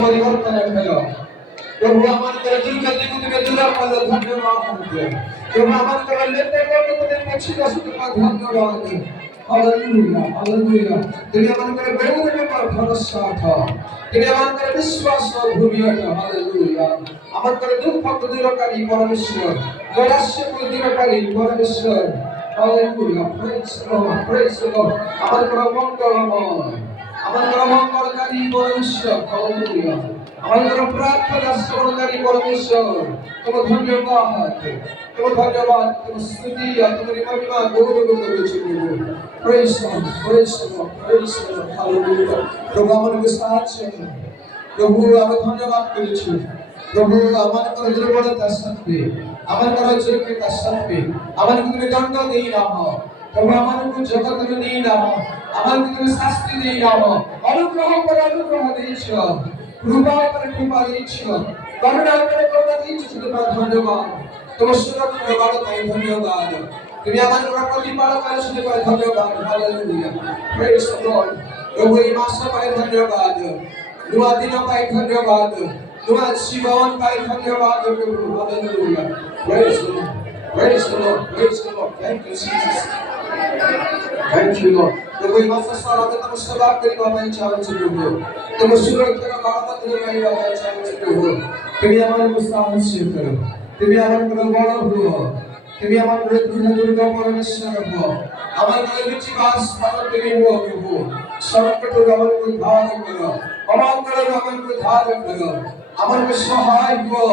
পরিবর্তন হলো। প্রভু আমাদের দুর্গা জীবনকে জুড়া পালো ধন্যবাদ। প্রভু আমাদের লেতে করতে পছিত শুধু ধন্যবাদ। Hallelujah hallelujah. তুমি আমাদের বেগুনের উপর ভরসা রাখো। তুমি আমাদের বিশ্বাস ভূমি হতো। হালেলুয়া। আমাদের দুঃখ দূরকারী পরমেশ্বর, নৈরাশ্য দূরকারী পরমেশ্বর। Hallelujah. Praise Lord, praise Lord. আমাদের মঙ্গলময়, আমাদের মঙ্গলকারী পরমেশ্বর। হালেলুয়া। আমাদের প্রার্থনা শ্রবণকারী পরমেশ্বর, তোমার ধন্যবাদ, তোমার ধন্যবাদ, তোমার স্তুতি আর তোমার মহিমা গৌরব করেছি প্রভু। Praise Lord, praise Lord, praise Lord. Hallelujah. প্রভু আমাদেরকে সাহায্য করুন। প্রভু আমি ধন্যবাদ করেছি। প্রভু আমাদের দুর্বলতার সাথে, আমাদের যোগ্যতার সাথে আমাদের তুমি দণ্ড দিয়ে নাও। প্রভু আমাদের জগতের দিয়ে নাও, আমাদের তুমি শাস্তি দিয়ে নাও। অনুগ্রহ করে অনুগ্রহ দিয়েছ, কৃপা করে কৃপা দিয়েছ, করুণা করে করুণা দিয়েছ। তোমার ধন্যবাদ, তোমার সুরক্ষা বাড়ো তাই ধন্যবাদ। তুমি আমাদের প্রতিপালক করে শুধু করে ধন্যবাদ। হালেলুয়া। Praise the Lord. প্রভু এই মাস পাই ধন্যবাদ, নূয়া দিন পাই ধন্যবাদ, নূয়া জীবন পাই ধন্যবাদ প্রভু। Hallelujah. Praise the Lord, praise the Lord, praise the Lord. Thank you Jesus, thank you Lord. প্রভু এই মাস সারাতে তোমার সেবা করিবা পাই চাইছি প্রভু, তোমার সুরক্ষা বাড়াতে করিবা পাই চাইছি প্রভু। তুমি আমাদের সাহায্য করো, তুমি আমাদের বড় হও, তুমি আমাদের দুর্গা পরমেশ্বর হও। আমাদের বিচিবাস পালন তুমি হও প্রভু। সংকট আমাদের উদ্ধার করো, অমঙ্গল আমাদের উদ্ধার করো, আমাদের সহায় হও।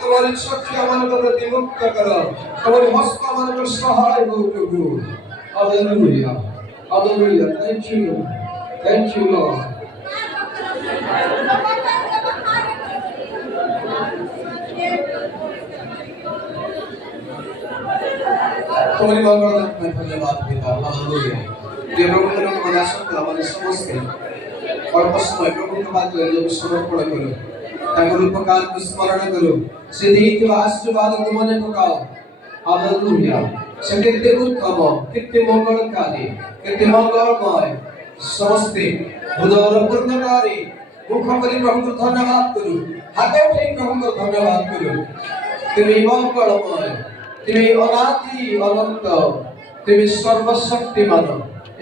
তোমার শক্তি আমাদের বিমুক্ত করো, তোমার হস্ত আমাদের সহায় হও প্রভু। Hallelujah, hallelujah. Thank you, thank you Lord. তোমার মঙ্গল নামে ধন্যবাদ পিতা। হালেলুয়া। যে প্রভু তোমাদের আসক্ত আমাদের সমস্ত অল্প সময় প্রভুকে বাদ করে সমর্পণ করো, তারপর উপকার স্মরণ করো, সেদিন আশীর্বাদ মনে পকাও। হালেলুয়া। সে কেতে উত্তম, কেতে মঙ্গলকারী, কেতে মঙ্গলময়, সমস্ত উদর পূর্ণকারী। মুখ করে প্রভুকে ধন্যবাদ করো, হাতে উঠে প্রভুকে ধন্যবাদ করো। তুমি মঙ্গলময়, তুমি অনাদি অনন্ত, তুমি সর্বশক্তিমান।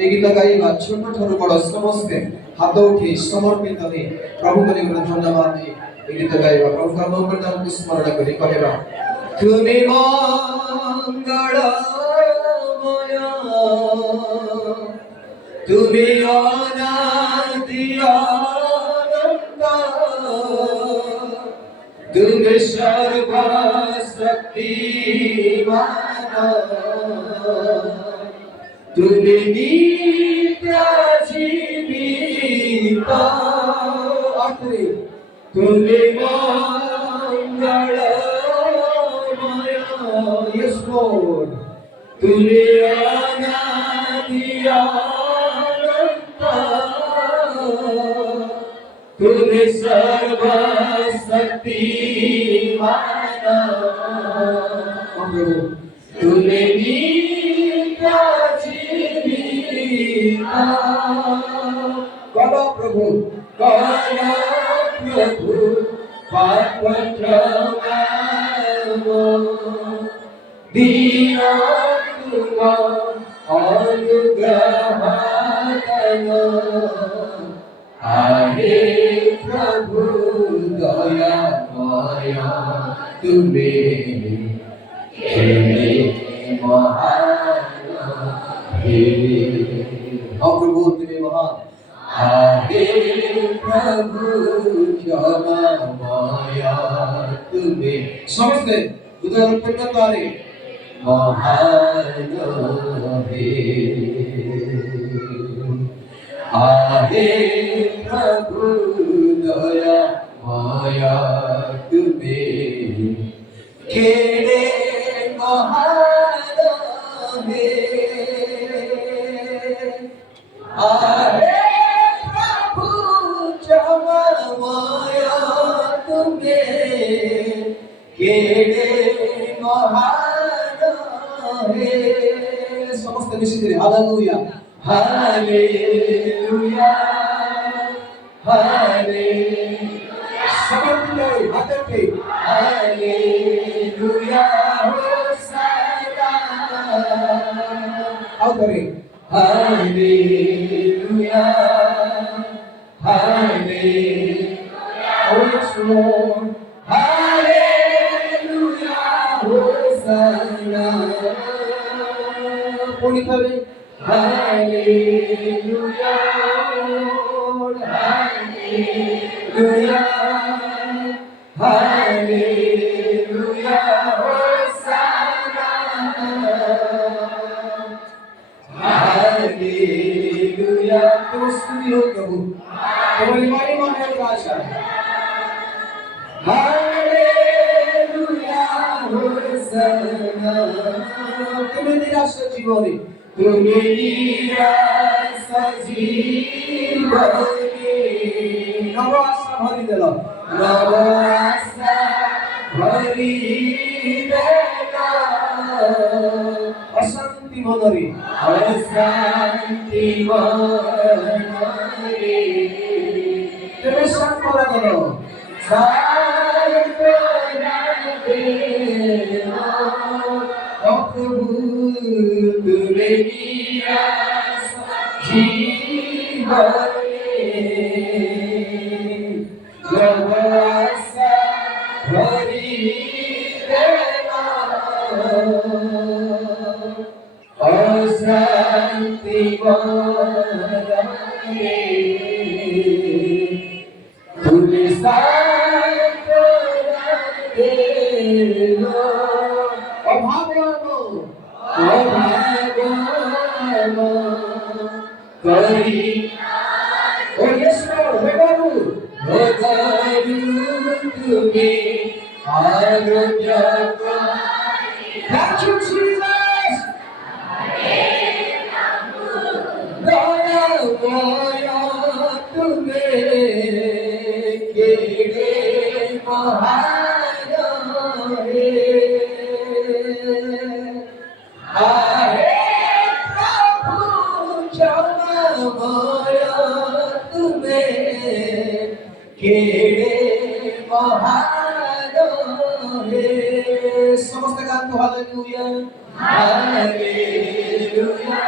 এই গীত গাইবা ছোট ছোট বড় সমস্ত হাত উঠে সমর্পিত হয়ে প্রভুকে ধন্যবাদ দিয়ে এই গীত গাইবা। প্রভুর মঙ্গল নামকে স্মরণ করে কহিবা, তুমি মঙ্গলময়, তুমি অনাদি অনন্ত, তুমি সর্বশক্তিমান, তুমি নিত্য জীবিত। তুমি মঙ্গলময়, yes Lord, তুমি অনাদি অনন্ত, তুমি সর্বশক্তিমান, তুমি নিত্য জীবিত। বলো প্রভু, বলো প্রভু, দিন অনুগ্রহ আরে প্রভু দয়াময়, তুমি মহান। প্রভু তুমি মহান। আরে প্রভু ক্ষমাময়, তুমি সমস্ত উদর পূর্ণকারী মহান হে। আহে প্রভু দয়াময়, তুমি কেড়ে মহান হে। আহে প্রভু ক্ষমাময়, তুমি কেড়ে মহান হে। সমস্ত মিশিয়ে হালেলুয়া, হালেলুয়া, हालेलुया सबके हाथों पे हालेलुया होसाना आओ करें hallelujah hallelujah oh yes Lord hallelujah hosanna पूरी करें hallelujah Lord hallelujah hallelujah hosanna hallelujah तो स्तुति हो प्रभु तुम्हारी महिमा है राजा हालेलुया होसाना तुम्हें निराशा जीवनी तुम्हें निराशा जीवनी नव आशा भरी देला नव आशा भरी देला अशांति मनरे अशांति मनरे तेरे संपला करो सायकना देना अकबूल तुरे निराशा जीवने नव आशा भरी देना अशांति मनरे तुझे सायकना देना अभावनो करी ओ यस लॉर्ड होगारू तुम्हें आरोग्य Thank you, Jesus. दया माया तुम्हें केड़े महारा है आहे प्रभु क्षमा माया तुम्हें केड़े महारा है समस्त गान को hallelujah hallelujah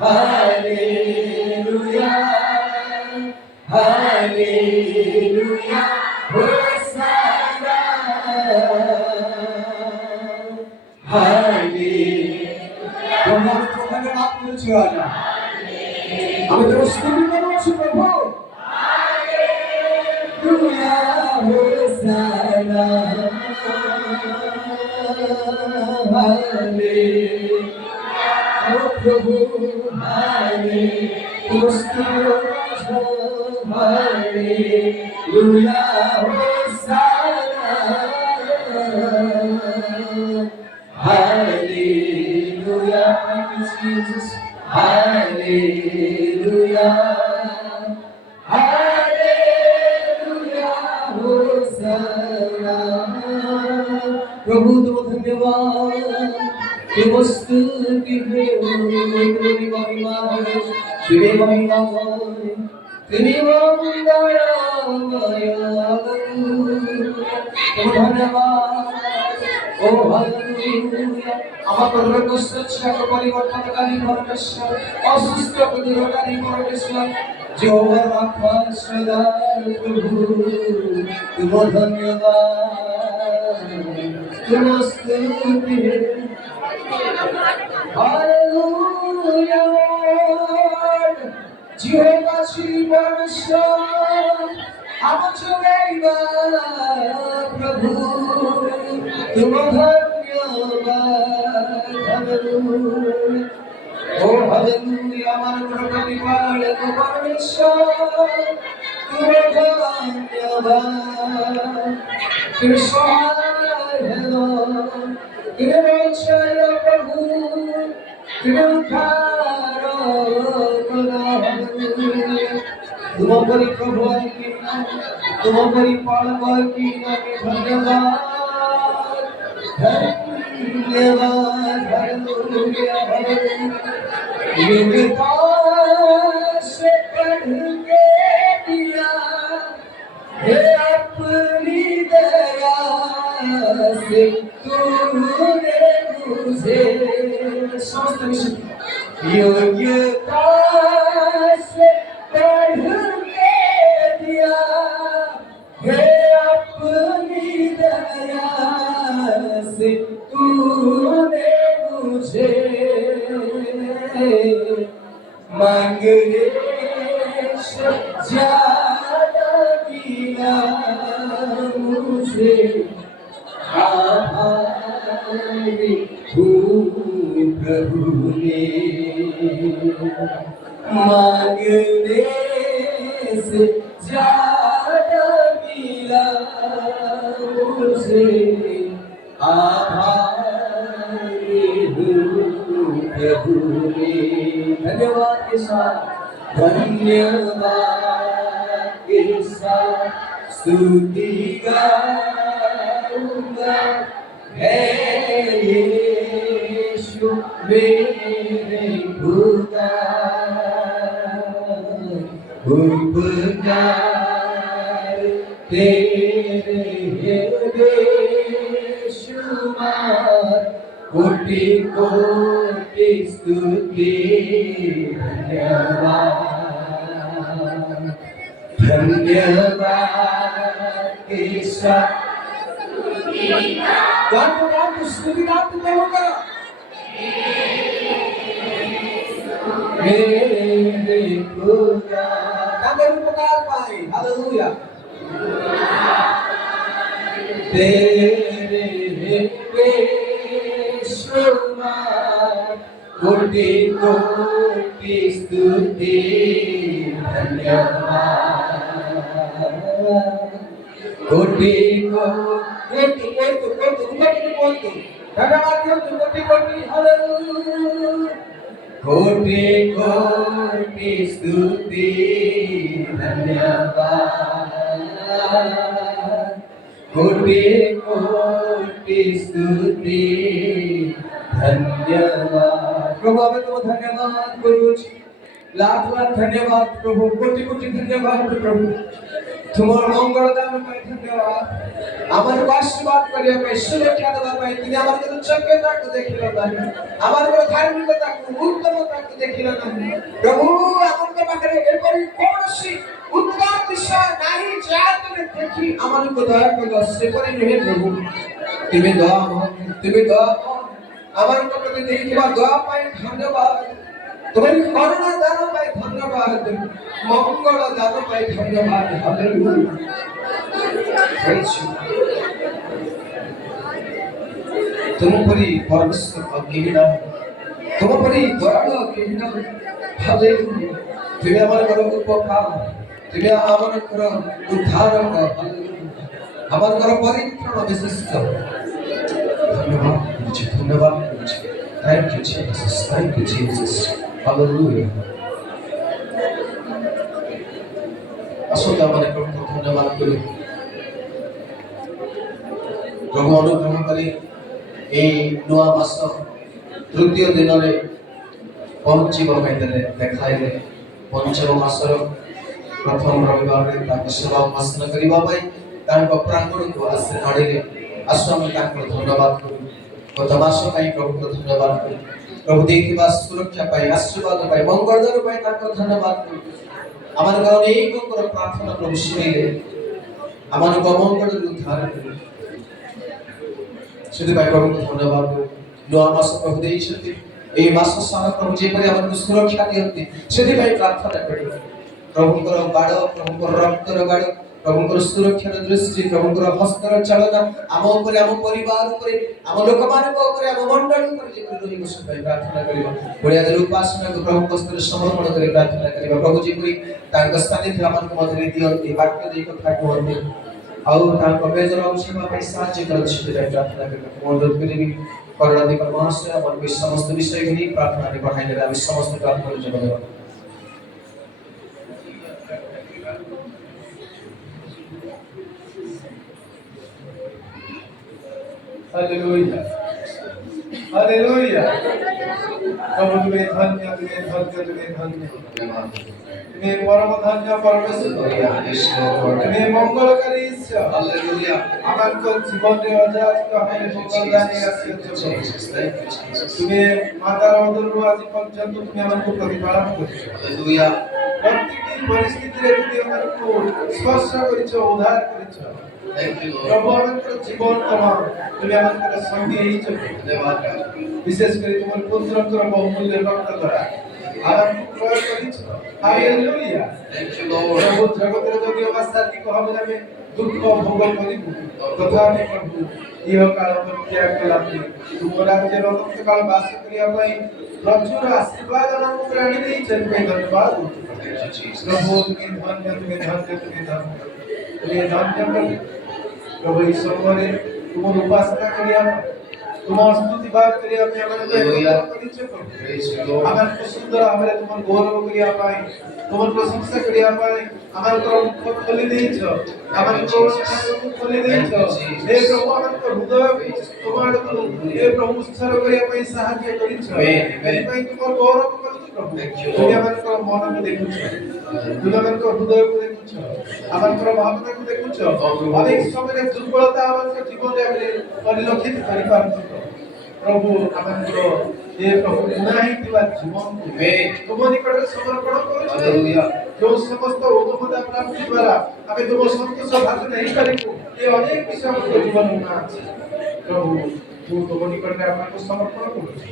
hallelujah hallelujah hosanna hallelujah তোমার প্রভুকে নাম করেছি আজ আমি তো স্তুতি করছি প্রভু হালেলুয়া হোসানা हालेलुया ओ प्रभु hallelujah hallelujah hosanna hallelujah thank you Jesus hallelujah hallelujah hosanna प्रभु तुम धन्यवाद तुम स्तुति हो तुम्हारी महिमा है तुम्हें महिमा है तुम्हें मंगलमय तुम धन्यवाद ओ हालेलुया আমাদের রোগগ্রস্ত চিত্ত পরিবর্তনকারী পরমেশ্বর অসুস্থ দূরকারী পরমেশ্বর যেহোবা রাফা সদা প্রভু তুম ধন্যবাদ তুম स्तुति हालेलुया যেহোবা শ্রী পরমেশ্বর আমার চলেইবা প্রভু তুম ধন্যবাদ হালেলুয়া ও হালেলুয়া আমার প্রতিপালক পরমেশ্বর তুম ধন্যবাদ तुम सहाय हो तुम रक्षक प्रभु तुम उद्धारो तुम परि प्रभु की तुम परि पालक की धन्यवाद धन्यवाद हालेलुया हालेलुया युग से बढ़ के से तूने मुझे समस्त विषय योग्यता से बढ़ के दिया है अपनी दया से तूने मुझे मांगने से ज्यादा मिला मुझे आभारी हूँ प्रभु ने मांगने से ज्यादा मिला मुझे आभारी हूँ प्रभु ने धन्यवाद के साथ स्तुति गाऊंगा है यीशु मेरे खुदा उपकार तेरे हैं बेशुमार कोटि कोटि स्तुति धन्यवाद के साथ गान स्तुति गाते होगा मेरे खुदा काबर उपकार पाए हालेलुया तेरे बेशुमार कोटि कोटि स्तुति धन्यवाद कोटि कोटि धन्यवाद कोटि कोटि हालेलुया कोटि कोटि स्तुति धन्यवाद कोटि कोटि स्तुति धन्यवाद प्रभु আমি তোমার ধন্যবাদ করছি লাখ লাখ ধন্যবাদ প্রভু কোটি কোটি ধন্যবাদ প্রভু তোমার মঙ্গল দান পাই ধন্যবাদ আমার আশীর্বাদ করিয়া পাই সুরক্ষা দেওয়া পাই তুমি আমার কোন চোখে তাকে দেখিল না আমার কোন ধার্মিকতাকে উত্তমতাকে দেখিল না প্রভু আমার পাখে এরপরে কৌশি উত্তম বিষয় নাই যা তুমি দেখি আমার দয়া করো সেপরে নহে প্রভু তুমি দয়া আমার প্রতি দেখিবা দয়া পাই ধন্যবাদ তোমার করুণা দান পাই ধন্যবাদ মঙ্গল দান পাই ধন্যবাদ হালেলুয়া तुम परी परमेश्वर केही ना तुम परी दयालु केही ना हालेलुया তুমি আমার করো উপকার তুমি আমার করো উদ্ধারক হালেলুয়া আমার করো পরিত্রাণ বিশিষ্ট ধন্যবাদ থ্যাংক ইউ জিসাস হালেলুয়া আসলে আমাদের প্রভু ধন্যবাদ করি প্রভু অনুগ্রহ করে এই নূଆ মাস তৃতীয় দিନରେ ପହଞ୍ଚିବା ପାଇଁ ଦେଲେ ଦେଖାଇଲେ ପଞ୍ଚମ ମାସର ପ୍ରଥମ ରବିବାରରେ ତାଙ୍କ ସେବା ଉପାସନା କରିବା ପାଇଁ ତାଙ୍କ ପ୍ରାଙ୍ଗଣକୁ ଆସି ଆଣିଲେ ଆସୁ ଆମେ ତାଙ୍କର ଧନ୍ୟବାଦ କରୁ ଗତ ମାସ ପାଇଁ ପ୍ରଭୁଙ୍କ ଧନ୍ୟବାଦ କରୁ ପ୍ରଭୁ ଦେଇଥିବା ସୁରକ୍ଷା ପାଇଁ ଆଶୀର୍ବାଦ ପାଇଁ ମଙ୍ଗଳଦାନ ପାଇଁ ତାଙ୍କର ଧନ୍ୟବାଦ କରୁ ଆମମାନଙ୍କର ଅନେକଙ୍କର ପ୍ରାର୍ଥନା ପ୍ରଭୁ ଶୁଣିଲେ ଆମମାନଙ୍କୁ ଅମଙ୍ଗଳରୁ ଉଦ୍ଧାର କରୁ ସେଥିପାଇଁ ପ୍ରଭୁଙ୍କୁ ଧନ୍ୟବାଦ କରୁ ନୂଆ ମାସ ପ୍ରଭୁ ଦେଇଛନ୍ତି এই মাস সারা প্রভু যেপরি আমাদের সুরক্ষা দিয়ନ୍ତି ସେଥିପାଇଁ ପ୍ରାର୍ଥନା କରୁ ପ୍ରଭୁଙ୍କର ବାଡ଼ ପ୍ରଭୁଙ୍କର ରକ୍ତର ବାଡ଼ ପ୍ରଭୁଙ୍କର ସୁରକ୍ଷାର ଦୃଷ୍ଟି ପ୍ରଭୁଙ୍କର ହସ୍ତର ଚାଳନା ଆମ ଉପରେ ଆମ ପରିବାର ଉପରେ ଆମ ଲୋକମାନଙ୍କ ଉପରେ ଆମ ମଣ୍ଡଳୀ ଉପରେ ଯେପରି ରହିବ ସେଥିପାଇଁ ପ୍ରାର୍ଥନା କରିବା ବଢ଼ିଆ ଦେର ଉପାସନାକୁ ପ୍ରଭୁଙ୍କ ସ୍ତରରେ ସମର୍ପଣ କରି ପ୍ରାର୍ଥନା କରିବା ପ୍ରଭୁ ଯେପରି ତାଙ୍କ ସାନ୍ନିଧ୍ୟ ଆମକୁ ମଧ୍ୟରେ ଦିଅନ୍ତି ବାକ୍ୟ ଦେଇ କଥା କୁହନ୍ତି ଆଉ ତାଙ୍କ ବେଦର ସେବା ପାଇଁ ସାହାଯ୍ୟ କରନ୍ତି ସେଥିପାଇଁ ପ୍ରାର୍ଥନା କରିବାକୁ ଅନୁରୋଧ କରିବି করুণাধিকার মহাশয় আমাদের সমস্ত বিষয়কে নিয়ে প্রার্থনা পড়াই নেবে আমি সমস্ত প্রার্থনা জন্য দেব হালেলুয়া হালেলুয়া প্রভু তুমি ধন্য তুমি পরম ধন্য পরমেশ্বর তুমি মঙ্গলকারী Hallelujah. আমাকে জীবনে অযাচিত ভাবে মঙ্গল দানে আসিয়াছ। Jesus, thank you, Jesus. তুমি মাতার অদূরରୁ আজ পর্যন্ত তুমি আমাকে প্রতিপালন করেছ। Hallelujah. প্রত্যেকটি পরিস্থিতিরে তুমি আমাকে স্পর্শ করেছ, উদ্ধার করেছ। Thank you, প্রভু Lord. আমাদের জীবন তোমার তুমি আমাদের সঙ্গে এই চলবে। ধন্যবাদ। বিশেষ করে তোমার পুত্রଙ୍କର বহুমূল্য রক্ত দ্বারা আমাকে ক্রয় করেছ। হালেলুয়া। Thank you, Lord. প্রভু জগতের যদি অবস্থাটি কহবে আমি দুঃখ ভোগ করিব তথাপি প্রভু ইহকাল ত্যাগ কলাপি ତୁମ ରାଜ୍ୟରେ ଅନନ୍ତ କାଳ ବାସ କରିବା ପାଇଁ ପ୍ରଚୁର ଆଶୀର୍ବାଦ ଆମ ଉପରେ ଆଣି ଦେଇଛନ୍ତି ପାଇଁ ଧନ୍ୟବାଦ। Thank you, Jesus. ପ୍ରଭୁ ତୁମେ ଧନ୍ୟ ତୁମେ ଧନ୍ୟ ତୁମେ ଧନ୍ୟ ତୁମେ ଧନ୍ୟ ପ୍ରଭୁ ଏହି ସମୟରେ ତୁମର ଉପାସନା କରିବା ତୁମର ସ୍ତୁତି ବାଦ କରିବା ପାଇଁ ଆମମାନଙ୍କୁ ଏକତ୍ର କରିଛ ପ୍ରଭୁ। Praise you, Lord. ଆମମାନଙ୍କୁ ସୁନ୍ଦର ଭାବରେ ତୁମର ଗୌରବ କରିବା ପାଇଁ ତୁମର ପ୍ରଶଂସା କରିବା ପାଇଁ ଆମଙ୍କର ମୁଖ ଖୋଲି ଦେଇଛ, ଆମଙ୍କର ମୁଖ ଖୋଲି ଦେଇଛ। ହେ ପ୍ରଭୁ ଆମଙ୍କ ହୃଦୟକୁ ତୁମ ଆଡ଼କୁ ହେ ପ୍ରଭୁ ଉତ୍ସର୍ଗ କରିବା ପାଇଁ ସାହାଯ୍ୟ କରିଛ। ଏଥିପାଇଁ ତୁମର ଗୌରବ କରୁଛୁ ପ୍ରଭୁ। ତୁମେ ଆମଙ୍କର ମନକୁ ଦେଖୁଛ, ତୁମେ ଆମଙ୍କ ହୃଦୟକୁ ଦେଖୁଛ, ଆମଙ୍କର ଭାବନାକୁ ଦେଖୁଛ। ଅନେକ ସମୟରେ ଦୁର୍ବଳତା ଆମଙ୍କ ଜୀବନରେ ଆମେ ପରିଲକ୍ଷିତ କରିପାରୁଛୁ ପ୍ରଭୁ। ଆମଙ୍କର ଏ ପ୍ରଭୁ ଗୁଣା ହେଇଥିବା ଜୀବନକୁ ତୁମ ନିକଟରେ ସମର୍ପଣ କରୁଛୁ। Hallelujah. ଯେଉଁ ସମସ୍ତ ଉଦ୍ଦମତା ପ୍ରାପ୍ତି ଦ୍ୱାରା ଆମେ ତୁମ ସନ୍ତୋଷ ଭାଜନ ହେଇପାରିବୁ ଏ ଅନେକ ବିଷୟ ଆମ ଜୀବନ ଗୁଣା ଅଛି ପ୍ରଭୁ। ମୁଁ ତୁମ ନିକଟରେ ଆମକୁ ସମର୍ପଣ କରୁଛି,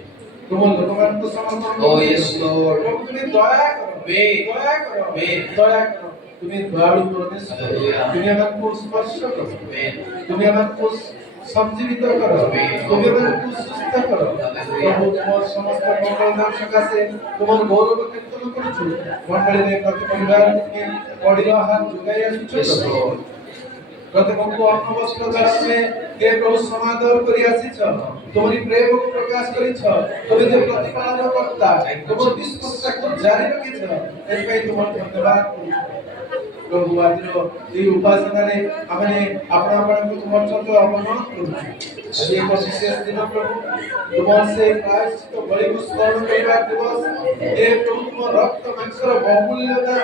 ତୁମ ଲୋକମାନଙ୍କୁ ସମର୍ପଣ Oh, କରୁଛି। yes, Lord. ପ୍ରଭୁ ତୁମେ ଦୟା କର, ଦୟା କର, ଦୟା କର। তুমি দয়ালু পরমেশ্বর, তুমি আমাকে স্পর্শ করো, তুমি আমাকে সঞ্জীবিত করো, তুমি আমাকে সুস্থ করো প্রভু। তোমার সমস্ত মঙ্গলদান সকাশে তোমার গৌরব কীর্তন করুছু। মণ্ডলীরে প্রতি পরিবারকে পড়িবা হাত যোগাই আসুছো Yes, Lord. প্রত্যেকଙ୍କୁ অন্ন বস্ত্র দ্বারা তুমি হে প্রভু সমাদর করি আসিছ। তোমারি প্রেমକୁ প্রকাশ କରିଛ। তুমি যে প্রতিপালন কর্তা তোমার বিশ্বস্ততাକୁ জারি ରଖିଛ। ଏଥିପାଇଁ ତୁମର ଧନ୍ୟବାଦ ପ୍ରଭୁ। ଆଜିର ଏହି ଉପାସନାରେ ଆମେ ଆପଣମାନଙ୍କୁ ତୁମର ସହିତ ଅବନତ କରୁଛୁ। ଆଜି ଏକ ବିଶେଷ ଦିନ ପ୍ରଭୁ, ତୁମର ସେ ପ୍ରାୟଶ୍ଚିତ ବଳିକୁ ସ୍ମରଣ କରିବା ଦିବସ। ହେ ପ୍ରଭୁ ତୁମ ରକ୍ତ ମାଂସର ବହୁମୂଲ୍ୟତା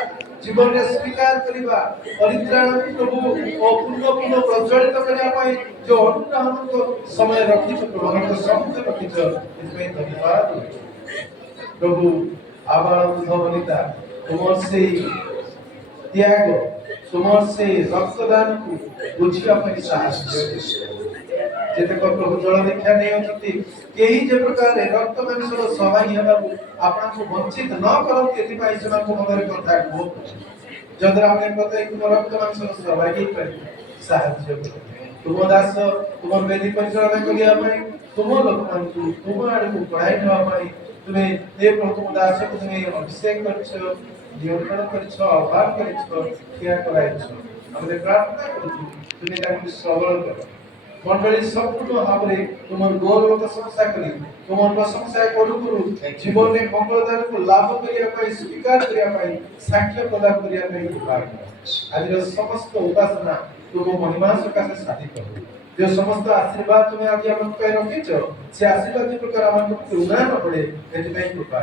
ଜୀବନରେ ସ୍ୱୀକାର କରିବା ପରିତ୍ରାଣକୁ ପ୍ରଭୁ ଓ ପୂର୍ଣ୍ଣ ପୂର୍ଣ୍ଣ ପ୍ରଜ୍ୱଳିତ କରିବା ପାଇଁ ଯେଉଁ ଅନୁଗ୍ରହଙ୍କ ସମୟ ରଖିଛ ପ୍ରଭୁ, ଆମକୁ ସମୟ ରଖିଛ, ଏଥିପାଇଁ ଧନ୍ୟବାଦ ପ୍ରଭୁ। ଆବାଳ ବୃଦ୍ଧବନିତା ତୁମର ସେଇ ତ୍ୟାଗ, ତୁମର ସେଇ ରକ୍ତଦାନକୁ ବୁଝିବା ପାଇଁ ସାହାଯ୍ୟ। ଯେତେକ ପ୍ରଭୁ ଜଳ ଦୀକ୍ଷା ନେଇଛନ୍ତି କେହି ଯେ ପ୍ରକାରେ ରକ୍ତ ମାଂସର ସହାୟୀ ହେବାକୁ ଆପଣଙ୍କୁ ବଞ୍ଚିତ ନ କରନ୍ତି, ଏଥିପାଇଁ ସେମାନଙ୍କୁ ମନରେ କଥା କୁହ, ଯଦ୍ୱାରା ଆମେ ପ୍ରତ୍ୟେକ ରକ୍ତ ମାଂସର ସହାୟୀ ହେଇପାରିବୁ। ସାହାଯ୍ୟ କର ତୁମ ଦାସ ତୁମର ବେଦୀ ପରିଚାଳନା କରିବା ପାଇଁ, ତୁମ ଲୋକମାନଙ୍କୁ ତୁମ ଆଡ଼କୁ ବଢ଼ାଇ ନେବା ପାଇଁ ତୁମେ ହେ ପ୍ରଭୁ ତୁମ ଦାସକୁ ତୁମେ ଅଭିଷେକ କରିଛ, ନିୟନ୍ତ୍ରଣ କରିଛ, ଆହ୍ୱାନ କରିଛ, ଠିଆ କରାଇଛ। ଆମେ ପ୍ରାର୍ଥନା କରୁଛୁ ତୁମେ ତାଙ୍କୁ ସବଳ କର। ମଣ୍ଡଳୀ ସମ୍ପୂର୍ଣ୍ଣ ଭାବରେ ତୁମର ଗୌରବ ପ୍ରଶଂସା କରି ତୁମର ପ୍ରଶଂସା କରୁ କରୁ ଜୀବନରେ ମଙ୍ଗଳଦାନକୁ ଲାଭ କରିବା ପାଇଁ, ସ୍ୱୀକାର କରିବା ପାଇଁ, ସାକ୍ଷ୍ୟ ପ୍ରଦାନ କରିବା ପାଇଁ କୃପା କର। ଆଜିର ସମସ୍ତ ଉପାସନା ତୁମ ମହିମା ସକାଶେ ସାଧିତ କର। जो समस्त आशीर्वाद तुम्हें आज हम पे रखिछ से आशीर्वाद जे प्रकार हमको उना न पड़े एति में कृपा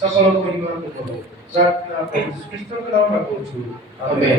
सकल महिमा को करो। प्रार्थना प्रभु श्री कृष्ण के नाम में करू। आमेन।